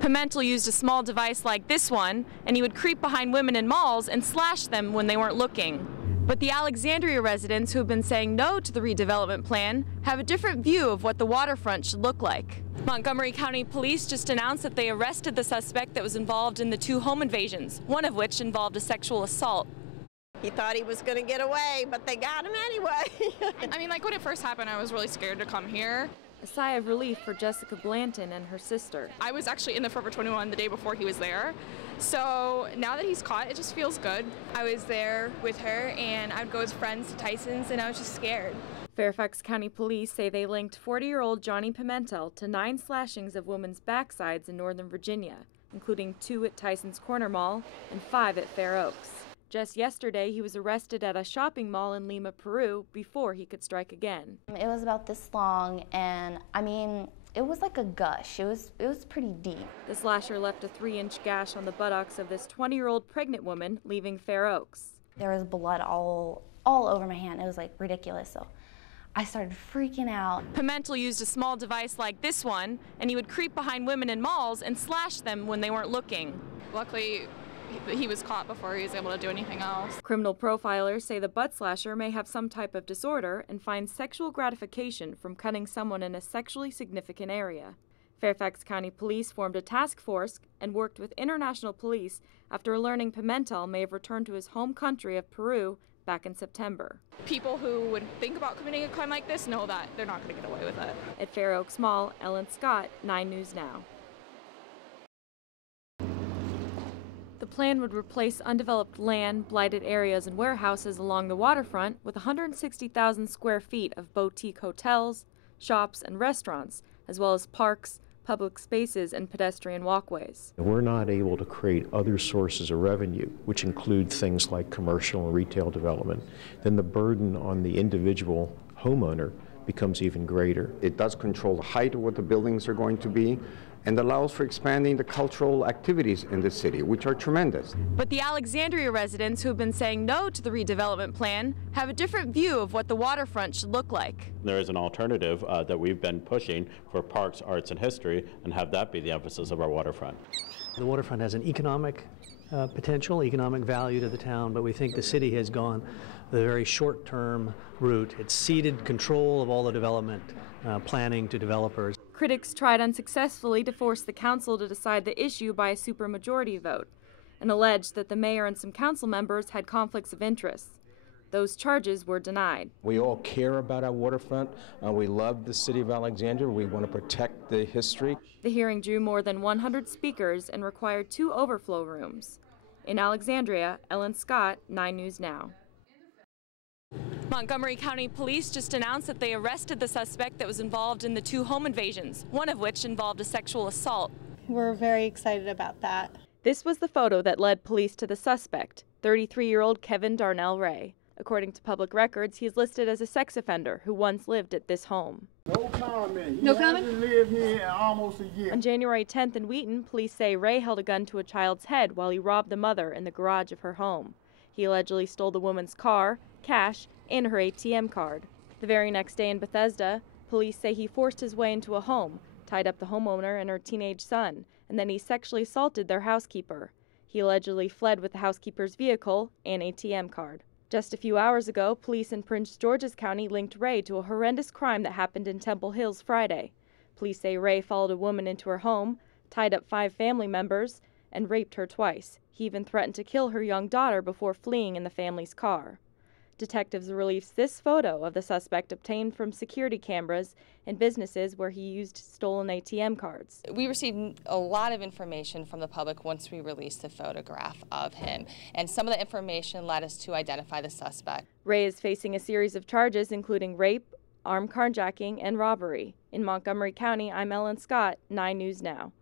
Pimentel used a small device like this one, and he would creep behind women in malls and slash them when they weren't looking. But the Alexandria residents who have been saying no to the redevelopment plan have a different view of what the waterfront should look like. Montgomery County Police just announced that they arrested the suspect that was involved in the 2 home invasions, one of which involved a sexual assault. He thought he was going to get away, but they got him anyway. I mean, like when it first happened, I was really scared to come here. A sigh of relief for Jessica Blanton and her sister. I was actually in the Forever 21 the day before he was there. So now that he's caught, it just feels good. I was there with her, and I'd go as friends to Tyson's, and I was just scared. Fairfax County Police say they linked 40-year-old Johnny Pimentel to 9 slashings of women's backsides in Northern Virginia, including 2 at Tyson's Corner Mall and 5 at Fair Oaks. Just yesterday, he was arrested at a shopping mall in Lima, Peru, before he could strike again. It was about this long, and I mean, it was like a gush. It was pretty deep. The slasher left a 3-inch gash on the buttocks of this 20-year-old pregnant woman leaving Fair Oaks. There was blood all over my hand. It was like ridiculous. So I started freaking out. Pimentel used a small device like this one, and he would creep behind women in malls and slash them when they weren't looking. Luckily, he was caught before he was able to do anything else. Criminal profilers say the butt slasher may have some type of disorder and finds sexual gratification from cutting someone in a sexually significant area. Fairfax County Police formed a task force and worked with international police after learning Pimentel may have returned to his home country of Peru back in September. People who would think about committing a crime like this know that they're not going to get away with it. At Fair Oaks Mall, Ellen Scott, 9 News Now. The plan would replace undeveloped land, blighted areas, and warehouses along the waterfront with 160,000 square feet of boutique hotels, shops, and restaurants, as well as parks, public spaces, and pedestrian walkways. We're not able to create other sources of revenue, which include things like commercial and retail development. Then the burden on the individual homeowner becomes even greater. It does control the height of what the buildings are going to be, and allows for expanding the cultural activities in the city, which are tremendous. But the Alexandria residents who have been saying no to the redevelopment plan have a different view of what the waterfront should look like. There is an alternative that we've been pushing for parks, arts, and history, and have that be the emphasis of our waterfront. The waterfront has an economic potential, economic value to the town, but we think the city has gone the very short-term route. It's ceded control of all the development planning to developers. Critics tried unsuccessfully to force the council to decide the issue by a supermajority vote and alleged that the mayor and some council members had conflicts of interest. Those charges were denied. We all care about our waterfront. We love the city of Alexandria. We want to protect the history. The hearing drew more than 100 speakers and required 2 overflow rooms. In Alexandria, Ellen Scott, 9 News Now. Montgomery County Police just announced that they arrested the suspect that was involved in the 2 home invasions, one of which involved a sexual assault. We're very excited about that. This was the photo that led police to the suspect, 33-year-old Kevin Darnell Ray. According to public records, he is listed as a sex offender who once lived at this home. No comment. No comment? He hasn't lived here in almost a year. On January 10th in Wheaton, police say Ray held a gun to a child's head while he robbed the mother in the garage of her home. He allegedly stole the woman's car, cash, and her ATM card. The very next day in Bethesda, police say he forced his way into a home, tied up the homeowner and her teenage son, and then he sexually assaulted their housekeeper. He allegedly fled with the housekeeper's vehicle and ATM card. Just a few hours ago, police in Prince George's County linked Ray to a horrendous crime that happened in Temple Hills Friday. Police say Ray followed a woman into her home, tied up 5 family members, and raped her twice. He even threatened to kill her young daughter before fleeing in the family's car. Detectives released this photo of the suspect obtained from security cameras in businesses where he used stolen ATM cards. We received a lot of information from the public once we released the photograph of him, and some of the information led us to identify the suspect. Ray is facing a series of charges including rape, armed carjacking, and robbery. In Montgomery County, I'm Ellen Scott, 9 News Now.